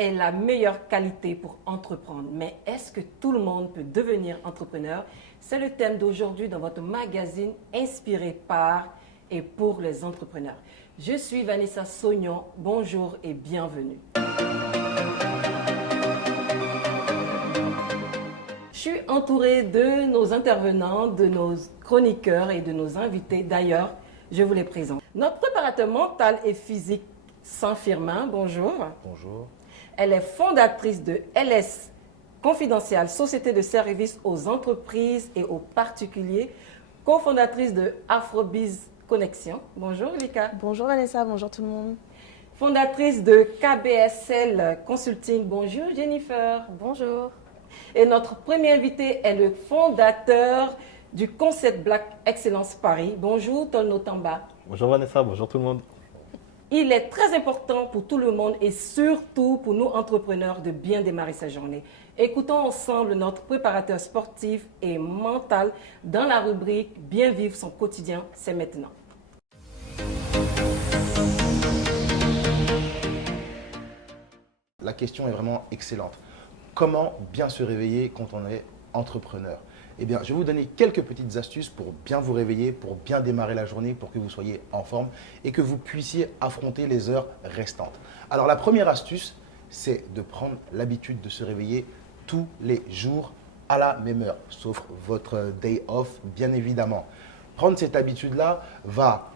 est la meilleure qualité pour entreprendre. Mais est-ce que tout le monde peut devenir entrepreneur? C'est le thème d'aujourd'hui dans votre magazine inspiré par et pour les entrepreneurs. Je suis Vanessa Sognon. Bonjour et bienvenue. Je suis entourée de nos intervenants, de nos chroniqueurs et de nos invités. D'ailleurs, je vous les présente. Notre préparateur mental et physique, San Firmin, bonjour. Bonjour. Elle est fondatrice de LS Confidential, Société de services aux entreprises et aux particuliers, cofondatrice de Afrobiz Connexion. Bonjour Lika. Bonjour Vanessa, bonjour tout le monde. Fondatrice de KBSL Consulting. Bonjour Jennifer. Bonjour. Et notre premier invité est le fondateur du Concept Black Excellence Paris. Bonjour Tolno Tamba. Bonjour Vanessa, bonjour tout le monde. Il est très important pour tout le monde et surtout pour nous entrepreneurs de bien démarrer sa journée. Écoutons ensemble notre préparateur sportif et mental dans la rubrique Bien vivre son quotidien, c'est maintenant. La question est vraiment excellente. Comment bien se réveiller quand on est entrepreneur? Eh bien, je vais vous donner quelques petites astuces pour bien vous réveiller, pour bien démarrer la journée, pour que vous soyez en forme et que vous puissiez affronter les heures restantes. Alors, la première astuce, c'est de prendre l'habitude de se réveiller tous les jours à la même heure, sauf votre day off, bien évidemment. Prendre cette habitude-là va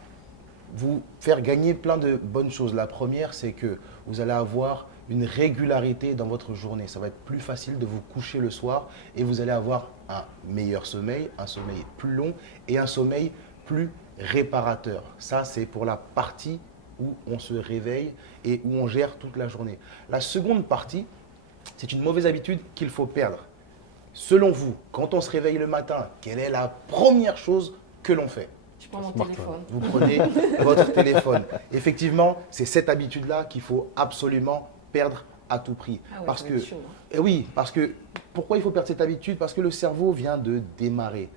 vous faire gagner plein de bonnes choses. La première, c'est que vous allez avoir une régularité dans votre journée. Ça va être plus facile de vous coucher le soir et vous allez avoir un meilleur sommeil, un sommeil plus long et un sommeil plus réparateur. Ça, c'est pour la partie où on se réveille et où on gère toute la journée. La seconde partie, c'est une mauvaise habitude qu'il faut perdre. Selon vous, quand on se réveille le matin, quelle est la première chose que l'on fait? Je prends mon téléphone. Vous prenez votre téléphone. Effectivement, c'est cette habitude-là qu'il faut absolument perdre à tout prix. Ah ouais, parce ça va que, être chaud, hein. oui, parce que pourquoi il faut perdre cette habitude? Parce que le cerveau vient de démarrer.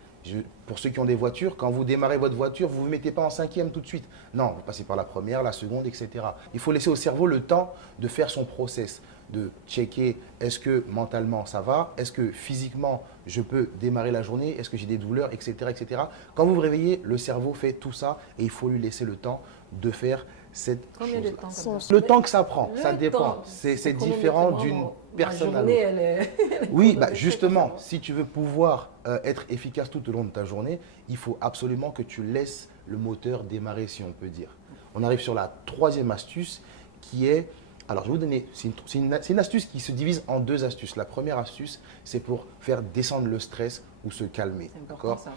Pour ceux qui ont des voitures, quand vous démarrez votre voiture, vous ne vous mettez pas en cinquième tout de suite. Non, vous passez par la première, la seconde, etc. Il faut laisser au cerveau le temps de faire son process, de checker est-ce que mentalement ça va, est-ce que physiquement je peux démarrer la journée, est-ce que j'ai des douleurs, etc., etc. Quand vous vous réveillez, le cerveau fait tout ça et il faut lui laisser le temps de faire cette Combien de chose. temps comme ça? Le temps que ça prend, Le ça dépend. temps. C'est différent d'une personne à l'autre. Elle est Oui, bah justement, si tu veux pouvoir être efficace tout au long de ta journée, il faut absolument que tu laisses le moteur démarrer, si on peut dire. On arrive sur la troisième astuce qui est, alors je vais vous donner, c'est une astuce qui se divise en deux astuces. La première astuce, c'est pour faire descendre le stress ou se calmer. C'est important ça.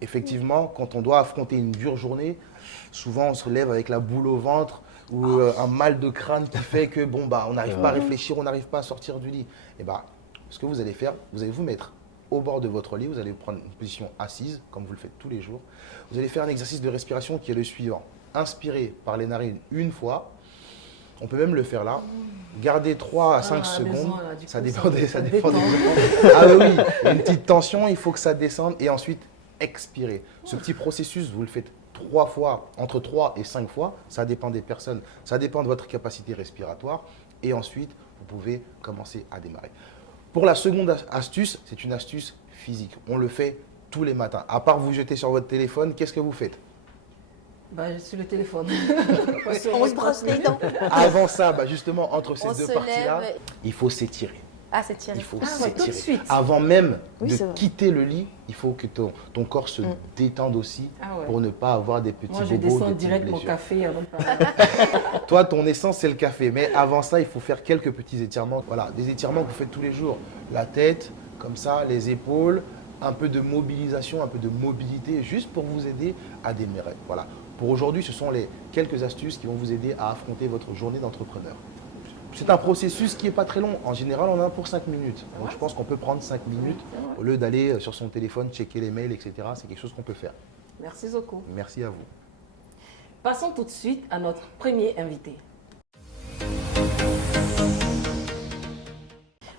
Effectivement, quand on doit affronter une dure journée, souvent on se lève avec la boule au ventre ou un mal de crâne qui fait que bon, bah, on n'arrive pas à réfléchir, on n'arrive pas à sortir du lit. Et bah, ce que vous allez faire, vous allez vous mettre au bord de votre lit, vous allez prendre une position assise, comme vous le faites tous les jours. Vous allez faire un exercice de respiration qui est le suivant. Inspirez par les narines une fois. On peut même le faire là. Gardez 3 à 5 secondes. Là, Ça coup, dépend des ça gens. détend. Ah oui, il y a une petite tension, il faut que ça descende et ensuite expirez. Ce petit processus, vous le faites 3 fois, entre 3 et 5 fois. Ça dépend des personnes, ça dépend de votre capacité respiratoire. Et ensuite, vous pouvez commencer à démarrer. Pour la seconde astuce, c'est une astuce physique. On le fait tous les matins. À part vous jeter sur votre téléphone, qu'est-ce que vous faites? Bah, sur le téléphone. On se brosse les dents. Avant ça, bah justement, entre ces On deux se parties-là, lève. il faut s'étirer. Ah, c'est tiré. Il faut Ah, ouais, tout de s'étirer. suite. Avant même Oui, c'est de vrai. quitter le lit, il faut que ton corps se détende aussi Ah ouais. pour ne pas avoir des petits Moi, je bobos, descends des petites direct mon blessures. café avant de parler. Toi, ton essence, c'est le café. Mais avant ça, il faut faire quelques petits étirements. Voilà, des étirements que vous faites tous les jours. La tête, comme ça, les épaules, un peu de mobilisation, un peu de mobilité, juste pour vous aider à démarrer. Voilà. Pour aujourd'hui, ce sont les quelques astuces qui vont vous aider à affronter votre journée d'entrepreneur. C'est un processus qui n'est pas très long. En général, on en a pour 5 minutes. Donc, je pense qu'on peut prendre 5 minutes au lieu d'aller sur son téléphone, checker les mails, etc. C'est quelque chose qu'on peut faire. Merci Zoko. Merci à vous. Passons tout de suite à notre premier invité.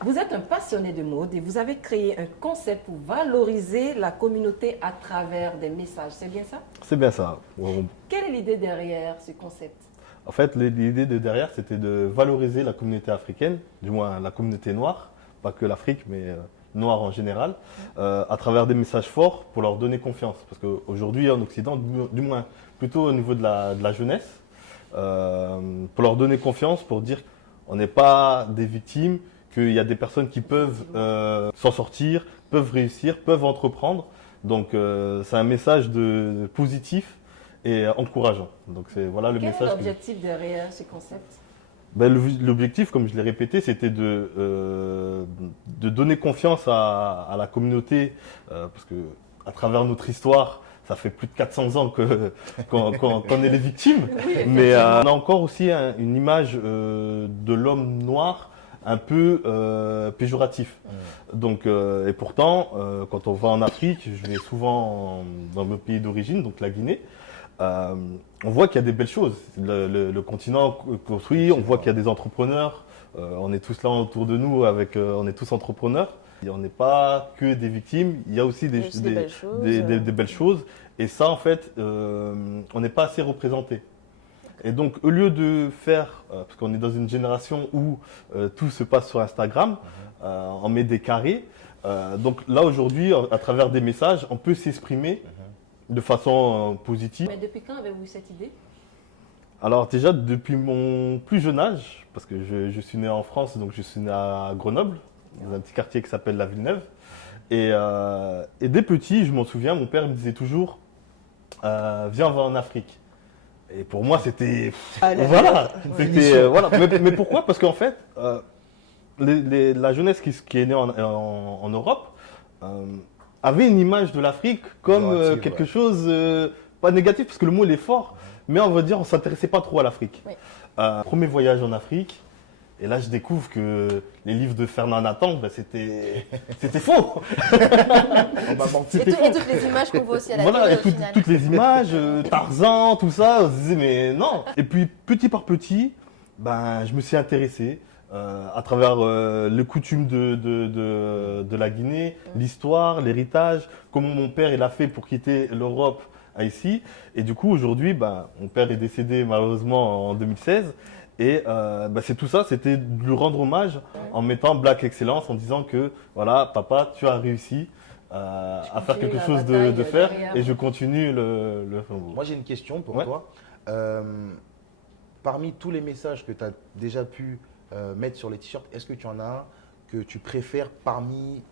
Vous êtes un passionné de mode et vous avez créé un concept pour valoriser la communauté à travers des messages. C'est bien ça? C'est bien ça. Quelle est l'idée derrière ce concept? En fait, l'idée de derrière, c'était de valoriser la communauté africaine, du moins la communauté noire, pas que l'Afrique, mais noire en général, à travers des messages forts pour leur donner confiance. Parce qu'aujourd'hui, en Occident, du moins plutôt au niveau de la jeunesse, pour leur donner confiance, pour dire qu'on n'est pas des victimes, qu'il y a des personnes qui peuvent s'en sortir, peuvent réussir, peuvent entreprendre. Donc c'est un message positif et encourageant. Donc c'est voilà le Quel est message. l'objectif derrière ce concept? Ben, l'objectif, comme je l'ai répété, c'était de donner confiance à la communauté, parce que à travers notre histoire, ça fait plus de 400 ans qu'on est les victimes, Oui, mais on a encore aussi une image de l'homme noir un peu péjoratif. Donc, et pourtant, quand on va en Afrique, je vais souvent dans mon pays d'origine, donc la Guinée, on voit qu'il y a des belles choses. Le continent construit, on voit qu'il y a des entrepreneurs. On est tous là autour de nous, on est tous entrepreneurs. Et on n'est pas que des victimes, il y a aussi des belles choses. Et ça, en fait, on n'est pas assez représenté. Et donc, au lieu de faire, parce qu'on est dans une génération où tout se passe sur Instagram, on met des carrés. Donc là, aujourd'hui, à travers des messages, on peut s'exprimer de façon positive. Mais depuis quand avez-vous eu cette idée? Alors déjà, depuis mon plus jeune âge, parce que je suis né en France, donc je suis né à Grenoble, dans un petit quartier qui s'appelle La Villeneuve. Et dès petit, je m'en souviens, mon père me disait toujours « Viens, on va en Afrique ». Et pour moi, c'était… Voilà, voilà. Mais pourquoi? Parce qu'en fait, la jeunesse qui est née en Europe avait une image de l'Afrique comme quelque chose, pas négatif, parce que le mot il est fort, mais on va dire on ne s'intéressait pas trop à l'Afrique. Oui. Premier voyage en Afrique, et là je découvre que les livres de Fernand Nathan, ben, c'était faux. On m'a menti. Et toutes les images qu'on voit aussi à la Voilà, télé et au final. toutes les images, Tarzan, tout ça, on se disait mais non. Et puis petit par petit, ben, je me suis intéressé à travers les coutumes de la Guinée, l'histoire, l'héritage, comment mon père il a fait pour quitter l'Europe à ici. Et du coup aujourd'hui, ben, mon père est décédé malheureusement en 2016. Et ben, c'est tout ça, c'était de lui rendre hommage en mettant Black Excellence, en disant que voilà, papa, tu as réussi à faire quelque chose de faire, et je continue le flambeau. Moi, j'ai une question pour Ouais. toi. Parmi tous les messages que tu as déjà pu mettre sur les t-shirts, est-ce que tu en as un que tu préfères parmi,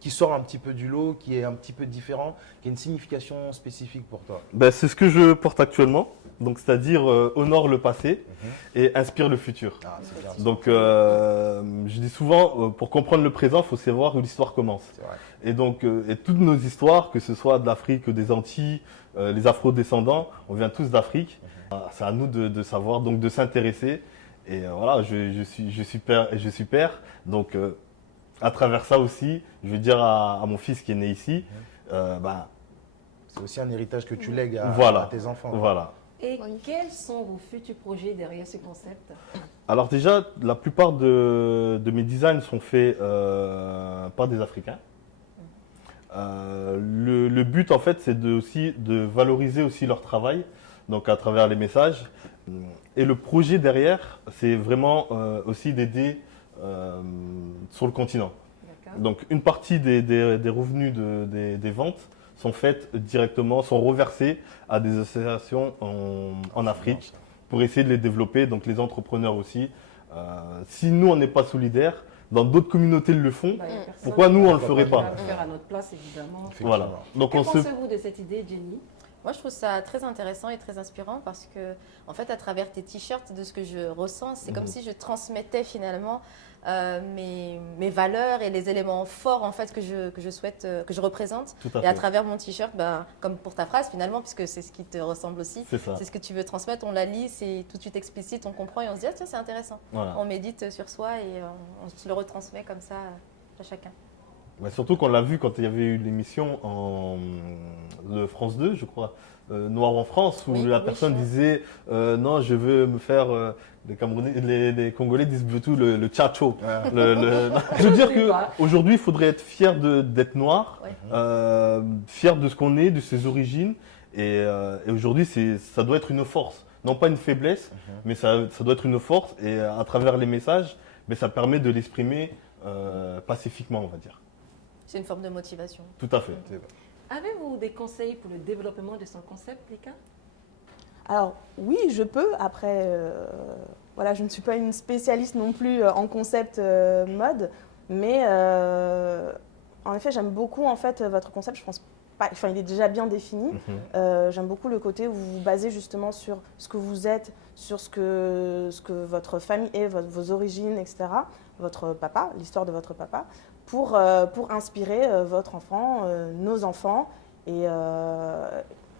qui sort un petit peu du lot, qui est un petit peu différent, qui a une signification spécifique pour toi? Ben, c'est ce que je porte actuellement, donc c'est-à-dire honore le passé et inspire le futur. Ah, c'est bien. Donc je dis souvent, pour comprendre le présent, il faut savoir où l'histoire commence. C'est vrai. Et donc, et toutes nos histoires, que ce soit de l'Afrique ou des Antilles, les Afro-descendants, on vient tous d'Afrique. C'est à nous de savoir, donc de s'intéresser. Et voilà, je suis père. Donc, à travers ça aussi, je veux dire à mon fils qui est né ici, ben, C'est aussi un héritage que tu lègues Voilà. à tes enfants. voilà. Et quels sont vos futurs projets derrière ce concept? Alors déjà, la plupart de mes designs sont faits par des Africains. Le but en fait, c'est de valoriser aussi leur travail, donc à travers les messages. Et le projet derrière, c'est vraiment aussi d'aider sur le continent. D'accord. Donc une partie des revenus des ventes sont faites directement, sont reversés à des associations en Afrique pour essayer de les développer, donc les entrepreneurs aussi. Si nous, on n'est pas solidaires, dans d'autres communautés le font, Bah, y a personne pourquoi nous, on ne le qui ferait va pas? le faire à notre place, évidemment. Effectivement. Voilà. Donc Que on se… pensez-vous de cette idée, Jenny? Moi, je trouve ça très intéressant et très inspirant parce que, en fait, à travers tes t-shirts, de ce que je ressens, c'est comme si je transmettais finalement mes valeurs et les éléments forts en fait que je souhaite, que je représente. Tout à Et à fait. travers mon t-shirt, ben, comme pour ta phrase finalement, puisque c'est ce qui te ressemble aussi, C'est ça. c'est ce que tu veux transmettre. On la lit, c'est tout de suite explicite, on comprend et on se dit ah tiens c'est intéressant. Voilà. On médite sur soi et on se le retransmet comme ça à chacun. Bah, surtout qu'on l'a vu quand il y avait eu l'émission de France 2, je crois, Noir en France, où Oui, la oui, personne cher. disait non, je veux me faire. Les Camerounais, les Congolais disent tout le tchatcho. Ouais. Je veux dire Je sais pas. qu'aujourd'hui, il faudrait être fier d'être noir, Ouais. fier de ce qu'on est, de ses origines. Et aujourd'hui, ça doit être une force non pas une faiblesse, mais ça doit être une force. Et à travers les messages, mais ça permet de l'exprimer pacifiquement, on va dire. C'est une forme de motivation. Tout à fait. Avez-vous des conseils pour le développement de son concept, Lika? Alors oui, je peux. Après, voilà, je ne suis pas une spécialiste non plus en concept mode, mais en effet, j'aime beaucoup en fait votre concept. Je pense pas, enfin, il est déjà bien défini. J'aime beaucoup le côté où vous vous basez justement sur ce que vous êtes, sur ce que votre famille est, vos origines, etc. Votre papa, l'histoire de votre papa, pour inspirer votre enfant, nos enfants.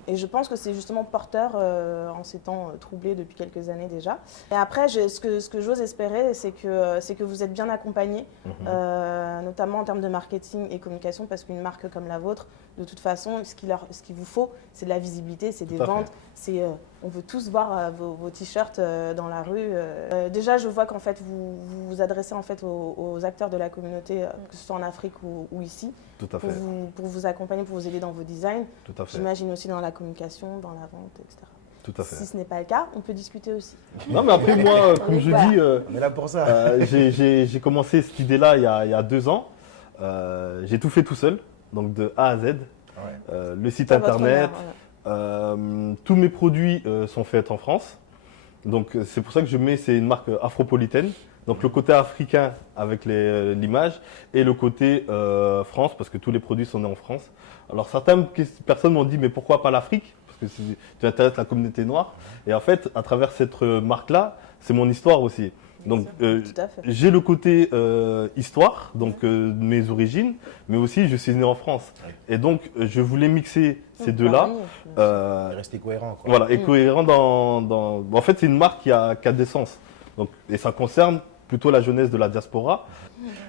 Et je pense que c'est justement porteur en ces temps troublés depuis quelques années déjà. Et après, ce que j'ose espérer, c'est que vous êtes bien accompagnés, notamment en termes de marketing et communication, parce qu'une marque comme la vôtre, de toute façon, ce qu'il vous faut, c'est de la visibilité, c'est des ventes. On veut tous voir vos t-shirts dans la rue. Déjà, je vois qu'en fait, vous vous adressez en fait aux acteurs de la communauté, que ce soit en Afrique ou ici, Tout à fait. pour vous accompagner, pour vous aider dans vos designs. Tout à fait. J'imagine aussi dans la communication, dans la vente, etc. Tout à fait. Si ce n'est pas le cas, on peut discuter aussi. Non, mais après, moi, comme je dis, On est là pour ça. j'ai commencé cette idée-là il y a 2 ans. J'ai tout fait tout seul, donc de A à Z. Le site C'est votre internet, honneur, voilà. tous mes produits sont faits en France. Donc c'est pour ça que c'est une marque afropolitaine. Donc le côté africain avec l'image et le côté France, parce que tous les produits sont nés en France. Alors certaines personnes m'ont dit, mais pourquoi pas l'Afrique? Parce que tu intéresses la communauté noire. Et en fait, à travers cette marque-là, c'est mon histoire aussi. Donc Tout à fait. j'ai le côté histoire, donc mes origines, mais aussi je suis né en France. Et donc je voulais mixer ces deux-là. Rester cohérent, quoi. Voilà, et cohérent dans. En fait, c'est une marque qui a des sens. Donc, et ça concerne plutôt la jeunesse de la diaspora.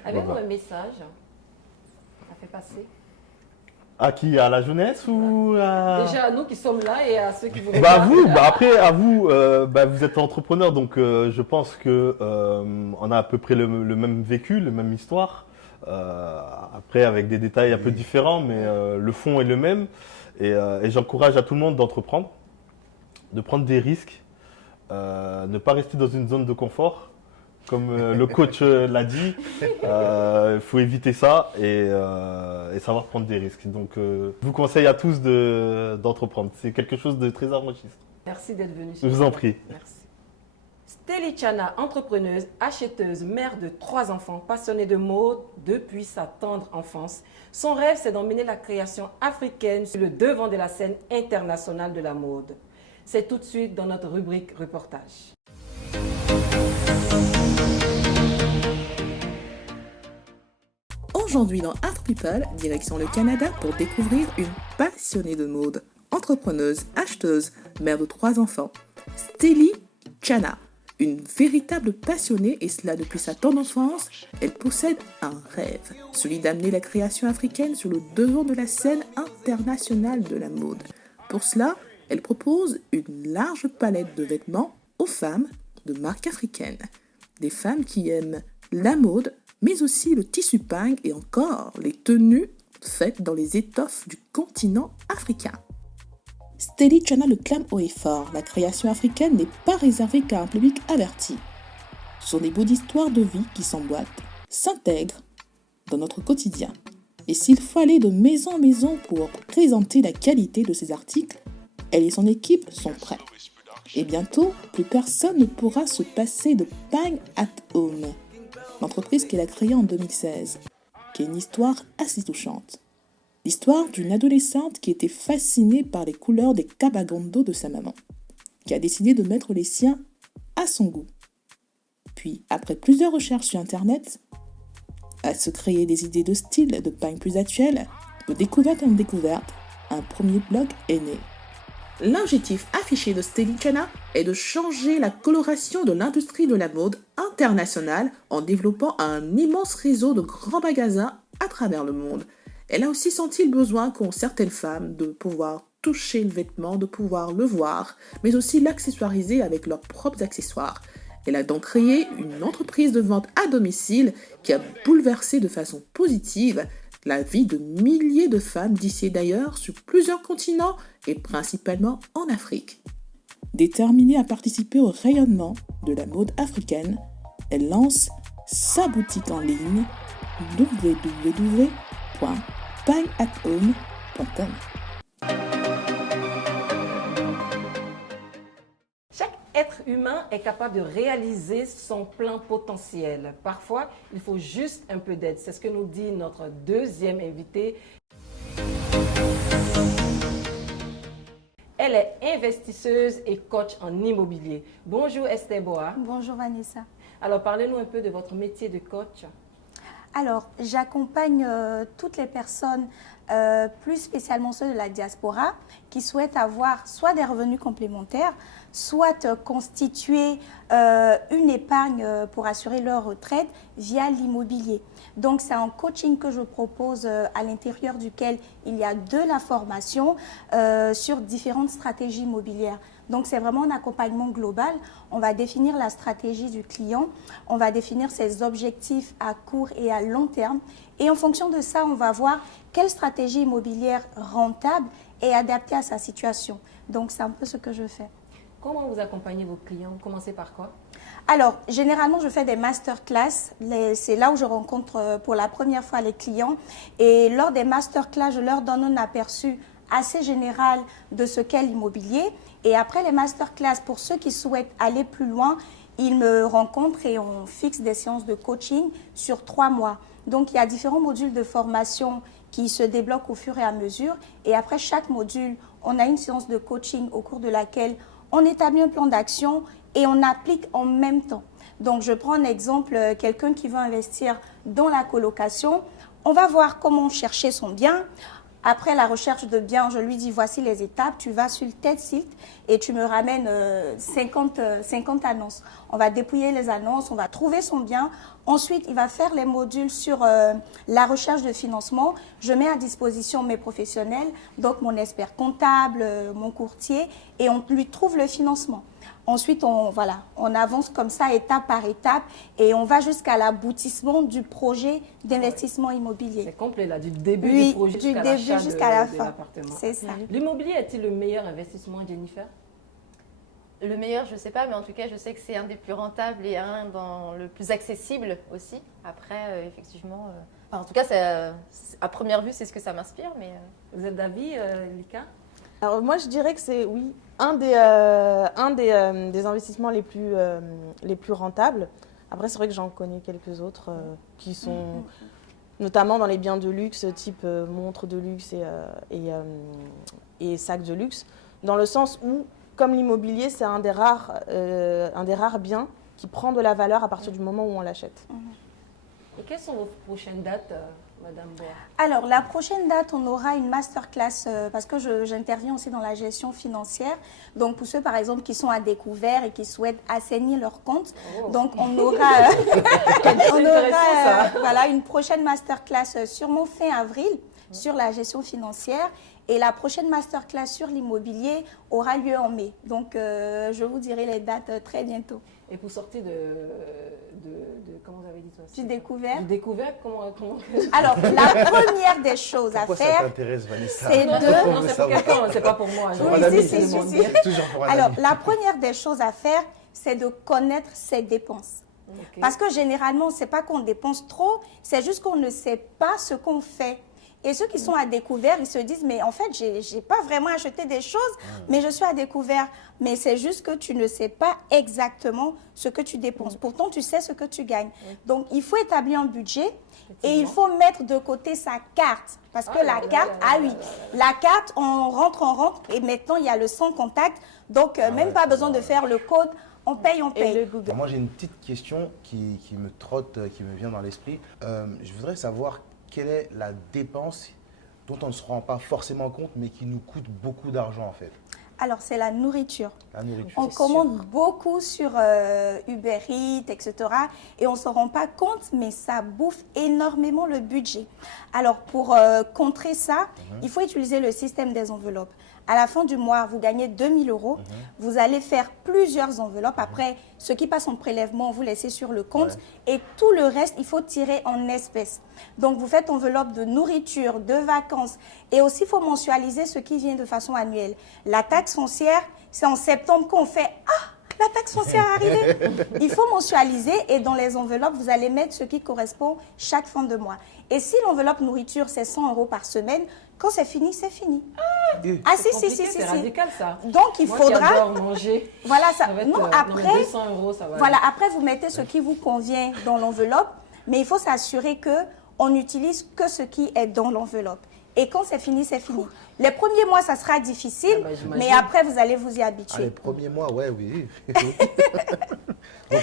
Avez-vous Voilà. un message à faire passer? À qui? À la jeunesse ou à... Déjà à nous qui sommes là et à ceux qui vous Bah à regardent. vous, après à vous, vous êtes entrepreneur, donc je pense que on a à peu près le même vécu, la même histoire. Après avec des détails un peu différents, mais le fond est le même. Et j'encourage à tout le monde d'entreprendre, de prendre des risques, ne pas rester dans une zone de confort. Comme le coach l'a dit, il faut éviter ça et savoir prendre des risques. Donc, je vous conseille à tous d'entreprendre. C'est quelque chose de très enrichissant. Merci d'être venu. Je vous en prie. Merci. Steli Chana, entrepreneuse, acheteuse, mère de 3 enfants, passionnée de mode depuis sa tendre enfance. Son rêve, c'est d'emmener la création africaine sur le devant de la scène internationale de la mode. C'est tout de suite dans notre rubrique reportage. Aujourd'hui dans Art People, direction le Canada pour découvrir une passionnée de mode, entrepreneuse, acheteuse, mère de 3 enfants, Steli Chana. Une véritable passionnée et cela depuis sa tendre enfance, elle possède un rêve, celui d'amener la création africaine sur le devant de la scène internationale de la mode. Pour cela, elle propose une large palette de vêtements aux femmes de marque africaine. Des femmes qui aiment la mode, mais aussi le tissu ping et encore les tenues faites dans les étoffes du continent africain. Steli Chana le clame haut et fort, la création africaine n'est pas réservée qu'à un public averti. Ce sont des bouts d'histoire de vie qui s'emboîtent, s'intègrent dans notre quotidien. Et s'il faut aller de maison en maison pour présenter la qualité de ces articles, elle et son équipe sont prêts. Et bientôt, plus personne ne pourra se passer de Ping at Home, l'entreprise qu'elle a créée en 2016, qui est une histoire assez touchante. L'histoire d'une adolescente qui était fascinée par les couleurs des kabagondo de sa maman, qui a décidé de mettre les siens à son goût. Puis, après plusieurs recherches sur Internet, à se créer des idées de style de ping plus actuelles, de découverte en découverte, un premier blog est né. L'objectif affiché de Steli Chana est de changer la coloration de l'industrie de la mode internationale en développant un immense réseau de grands magasins à travers le monde. Elle a aussi senti le besoin qu'ont certaines femmes de pouvoir toucher le vêtement, de pouvoir le voir, mais aussi l'accessoiriser avec leurs propres accessoires. Elle a donc créé une entreprise de vente à domicile qui a bouleversé de façon positive la vie de milliers de femmes d'ici et d'ailleurs sur plusieurs continents et principalement en Afrique. Déterminée à participer au rayonnement de la mode africaine, elle lance sa boutique en ligne www.byathome.com. Chaque être humain est capable de réaliser son plein potentiel. Parfois, il faut juste un peu d'aide. C'est ce que nous dit notre deuxième invitée. Elle est investisseuse et coach en immobilier. Bonjour Esther Boa. Bonjour Vanessa. Alors, parlez-nous un peu de votre métier de coach. Alors, j'accompagne toutes les personnes, plus spécialement ceux de la diaspora, qui souhaitent avoir soit des revenus complémentaires, soit constituer une épargne pour assurer leur retraite via l'immobilier. Donc, c'est un coaching que je propose à l'intérieur duquel il y a de la formation sur différentes stratégies immobilières. Donc, c'est vraiment un accompagnement global. On va définir la stratégie du client, on va définir ses objectifs à court et à long terme. Et en fonction de ça, on va voir quelle stratégie immobilière rentable et adaptée à sa situation. Donc, c'est un peu ce que je fais. Comment vous accompagnez vos clients? Vous commencez par quoi? Alors, généralement, je fais des masterclass. C'est là où je rencontre pour la première fois les clients. Et lors des masterclass, je leur donne un aperçu assez général de ce qu'est l'immobilier. Et après les masterclass, pour ceux qui souhaitent aller plus loin, ils me rencontrent et on fixe des séances de coaching sur 3 mois. Donc, il y a différents modules de formation qui se débloquent au fur et à mesure. Et après chaque module, on a une séance de coaching au cours de laquelle on établit un plan d'action et on applique en même temps. Donc, je prends un exemple, quelqu'un qui veut investir dans la colocation. On va voir comment chercher son bien. Après la recherche de biens, je lui dis voici les étapes. Tu vas sur tel site et tu me ramènes 50 annonces. On va dépouiller les annonces, on va trouver son bien. Ensuite, il va faire les modules sur la recherche de financement. Je mets à disposition mes professionnels, donc mon expert comptable, mon courtier, et on lui trouve le financement. Ensuite, on avance comme ça, étape par étape, et on va jusqu'à l'aboutissement du projet d'investissement immobilier. C'est complet là, du début Oui, du projet du jusqu'à début l'achat jusqu'à la de fin. l'appartement. C'est ça. L'immobilier est-il le meilleur investissement, Jennifer? Le meilleur, je ne sais pas, mais en tout cas, je sais que c'est un des plus rentables et un dans le plus accessible aussi. Après, effectivement, en tout cas, à première vue, c'est ce que ça m'inspire. Mais Vous êtes d'avis, Lika? Alors moi je dirais que c'est oui un des investissements les plus rentables. Après c'est vrai que j'en connais quelques autres qui sont notamment dans les biens de luxe type montres de luxe et sacs de luxe, dans le sens où comme l'immobilier c'est un des rares biens qui prend de la valeur à partir du moment où on l'achète. Et quelles sont vos prochaines dates, Madame Boa? Alors, la prochaine date, on aura une masterclass parce que j'interviens aussi dans la gestion financière. Donc, pour ceux, par exemple, qui sont à découvert et qui souhaitent assainir leur compte. Oh. Donc, on aura, ça. une prochaine masterclass sûrement fin avril sur la gestion financière. Et la prochaine masterclass sur l'immobilier aura lieu en mai. Donc, je vous dirai les dates très bientôt. Et pour sortir comment vous avez dit ça? Du découvert. Du découvert, comment... Alors, la première des choses Pourquoi à ça faire, t'intéresse, Vanessa? c'est Non, de... non, c'est pour quelqu'un, c'est pas pour moi. Pour Oui, un ami, si, c'est si, bon. si, si. C'est toujours pour un Alors, ami. la première des choses à faire, c'est de connaître ses dépenses. Ok. Parce que généralement, ce n'est pas qu'on dépense trop, c'est juste qu'on ne sait pas ce qu'on fait. Et ceux qui sont à découvert, ils se disent, mais en fait, je n'ai pas vraiment acheté des choses, mais je suis à découvert. Mais c'est juste que tu ne sais pas exactement ce que tu dépenses. Pourtant, tu sais ce que tu gagnes. Donc, il faut établir un budget et il faut mettre de côté sa carte. Parce que la carte, la carte, on rentre, et maintenant, il y a le sans contact. Donc, même pas besoin de faire le code. On paye, on paye. Et le Google. Moi, j'ai une petite question qui me trotte, qui me vient dans l'esprit. Je voudrais savoir quelle est la dépense dont on ne se rend pas forcément compte, mais qui nous coûte beaucoup d'argent, en fait. Alors, c'est la nourriture. La nourriture. On commande beaucoup sur Uber Eats, etc. Et on ne s'en rend pas compte, mais ça bouffe énormément le budget. Alors, pour contrer ça, il faut utiliser le système des enveloppes. À la fin du mois, vous gagnez 2 000 €. Vous allez faire plusieurs enveloppes. Après, ce qui passe en prélèvement, vous laissez sur le compte. Et tout le reste, il faut tirer en espèces. Donc, vous faites enveloppe de nourriture, de vacances. Et aussi, il faut mensualiser ce qui vient de façon annuelle. La taxe foncière, C'est en septembre qu'on fait « Ah, la taxe foncière est arrivée !» Il faut mensualiser et dans les enveloppes, vous allez mettre ce qui correspond chaque fin de mois. Et si l'enveloppe nourriture, c'est 100 € par semaine, quand c'est fini, c'est fini. Ah si, C'est radical, ça. Donc, il Moi faudra... qui adore manger, Voilà, ça. va être, Non, non, mais après, 200 €, ça va voilà, aller. après, vous mettez ce qui vous convient dans l'enveloppe, mais il faut s'assurer qu'on n'utilise que ce qui est dans l'enveloppe. Et quand c'est fini, c'est fini. Les premiers mois, ça sera difficile, Ah bah, j'imagine. mais après, vous allez vous y Ah, les habituer. premiers mois, ouais, oui.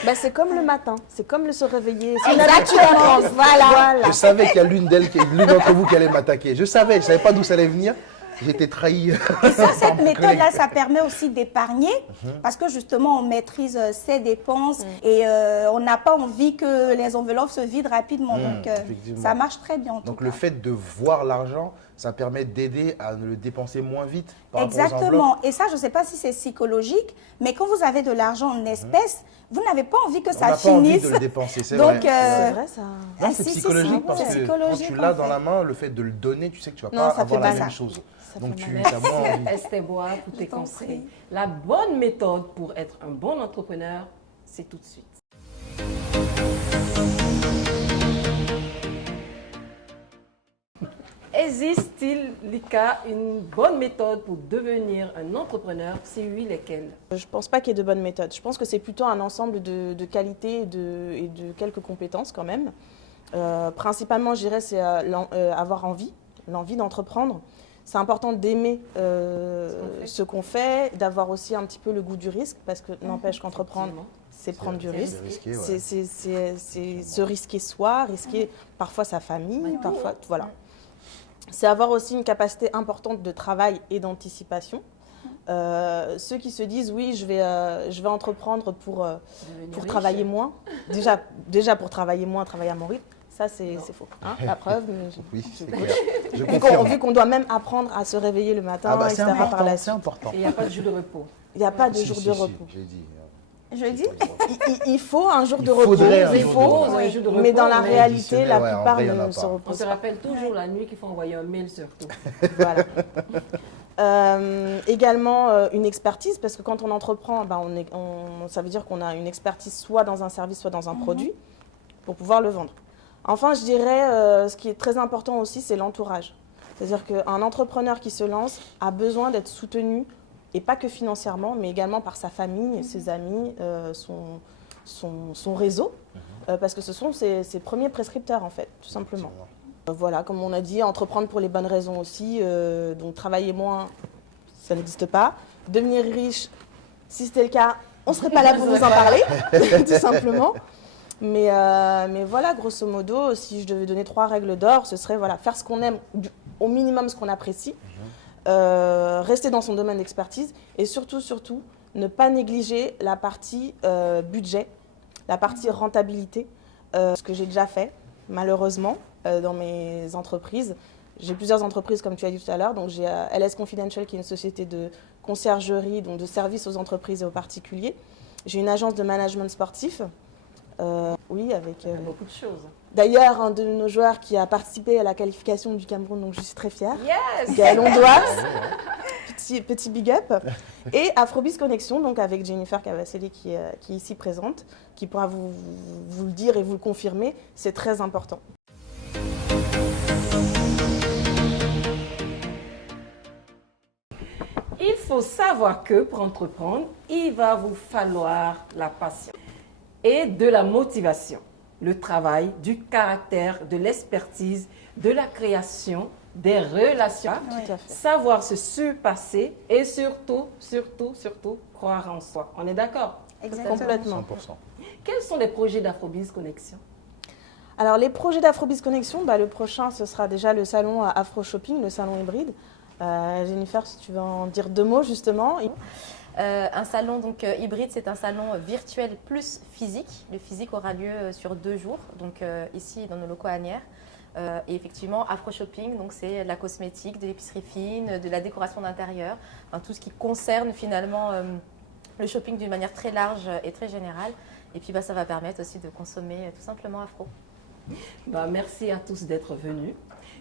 Bah, c'est comme le matin, c'est comme le se réveiller. C'est une Exactement, habitude. voilà. Je savais qu'il y a l'une d'entre vous qui allait m'attaquer. Je savais pas d'où ça allait venir. J'étais trahi. Et ça, cette méthode-là, ça permet aussi d'épargner parce que justement, on maîtrise ses dépenses et on n'a pas envie que les enveloppes se vident rapidement. Donc, effectivement. ça marche très bien en tout Donc cas. le fait de voir l'argent, ça permet d'aider à le dépenser moins vite par rapport aux enveloppes. Exactement. Et ça, je ne sais pas si c'est psychologique, mais quand vous avez de l'argent en espèces, vous n'avez pas envie que On ça n'a pas envie finisse. de le dépenser, c'est Donc, vrai. C'est vrai, ça. Non, ah, c'est si, si, psychologique si, parce c'est que quand psychologique, tu en l'as dans fait. la main, le fait de le donner, tu sais que tu vas Non, pas ça avoir fait la pas même ça. chose. Ça Donc fait tu mal. as moins Merci envie. Esther Bois pour tes t'en conseils. prie. La bonne méthode pour être un bon entrepreneur, c'est tout de suite. Existe-t-il, Lika, une bonne méthode pour devenir un entrepreneur? Si oui, lesquelles? Je ne pense pas qu'il y ait de bonnes méthodes. Je pense que c'est plutôt un ensemble de qualités et de quelques compétences quand même. Principalement, je dirais, c'est avoir l'envie d'entreprendre. C'est important d'aimer ce qu'on fait, d'avoir aussi un petit peu le goût du risque, parce que n'empêche qu'entreprendre, c'est prendre du risque. risqué, ouais. C'est se risquer soi, risquer parfois sa famille, parfois, voilà. C'est avoir aussi une capacité importante de travail et d'anticipation. Ceux qui se disent oui, je vais entreprendre pour Devenir riche. travailler moins. Déjà pour travailler moins, travailler à mon rythme, ça c'est faux. Hein, la preuve. Oui, c'est clair. Je Vu confirme. qu'on doit même apprendre à se réveiller le matin, Ah bah c'est etc. par important, la c'est suite. important. Et il n'y a pas de jour de repos. Il n'y a pas de Si, jour si, de si, repos. j'ai dit. Je dis Il faut un jour Il de repos, faudrait un il jour de faut, repos. Un jour de repos, mais dans la mais réalité, la ouais, en plupart vrai, il y en a ne se pas. On reposent se pas. rappelle toujours la nuit qu'il faut envoyer un mail surtout. Voilà. Également une expertise, parce que quand on entreprend, ben, ça veut dire qu'on a une expertise soit dans un service, soit dans un produit, pour pouvoir le vendre. Enfin, je dirais, ce qui est très important aussi, c'est l'entourage. C'est-à-dire qu'un entrepreneur qui se lance a besoin d'être soutenu, et pas que financièrement, mais également par sa famille, ses amis, son réseau, parce que ce sont ses premiers prescripteurs, en fait, tout simplement. Voilà, comme on a dit, entreprendre pour les bonnes raisons aussi. Donc travailler moins, ça n'existe pas. Devenir riche, si c'était le cas, on ne serait pas là pour vous en parler, tout simplement. Mais voilà, grosso modo, si je devais donner 3 règles d'or, ce serait voilà, faire ce qu'on aime, au minimum ce qu'on apprécie, rester dans son domaine d'expertise et surtout, ne pas négliger la partie budget, la partie rentabilité, ce que j'ai déjà fait, malheureusement, dans mes entreprises. J'ai plusieurs entreprises, comme tu as dit tout à l'heure. Donc, j'ai LS Confidential, qui est une société de conciergerie, donc de services aux entreprises et aux particuliers. J'ai une agence de management sportif. Oui, avec... Il y a beaucoup de choses. D'ailleurs, un de nos joueurs qui a participé à la qualification du Cameroun, donc je suis très fière. Yes! Gaël Ondoas, petit big up. Et Afrobiz Connexion, donc avec Jennifer Cavacelli qui est ici présente, qui pourra vous le dire et vous le confirmer, c'est très important. Il faut savoir que pour entreprendre, il va vous falloir la patience et de la motivation, le travail, du caractère, de l'expertise, de la création, des relations, Tout à fait. savoir se surpasser et surtout, croire en soi. On est d'accord? exactement. Complètement. 100%. Quels sont les projets d'Afrobiz Connexion? Alors, les projets d'Afrobiz Connexion, le prochain, ce sera déjà le salon Afro Shopping, le salon hybride. Jennifer, si tu veux en dire 2 mots, justement. Un salon donc, hybride, c'est un salon virtuel plus physique. Le physique aura lieu sur 2 jours, donc ici dans nos locaux à Agnières. Et effectivement, Afro Shopping, donc c'est de la cosmétique, de l'épicerie fine, de la décoration d'intérieur, enfin, tout ce qui concerne finalement le shopping d'une manière très large et très générale. Et puis ça va permettre aussi de consommer tout simplement afro. Merci à tous d'être venus.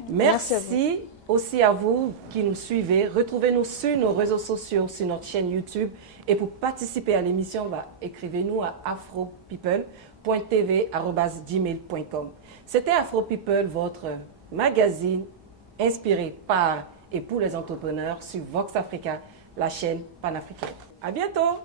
Merci à Merci aussi à vous qui nous suivez. Retrouvez-nous sur nos réseaux sociaux, sur notre chaîne YouTube. Et pour participer à l'émission, écrivez-nous à afropeople.tv@gmail.com. C'était AfroPeople, votre magazine inspiré par et pour les entrepreneurs sur Vox Africa, la chaîne panafricaine. À bientôt!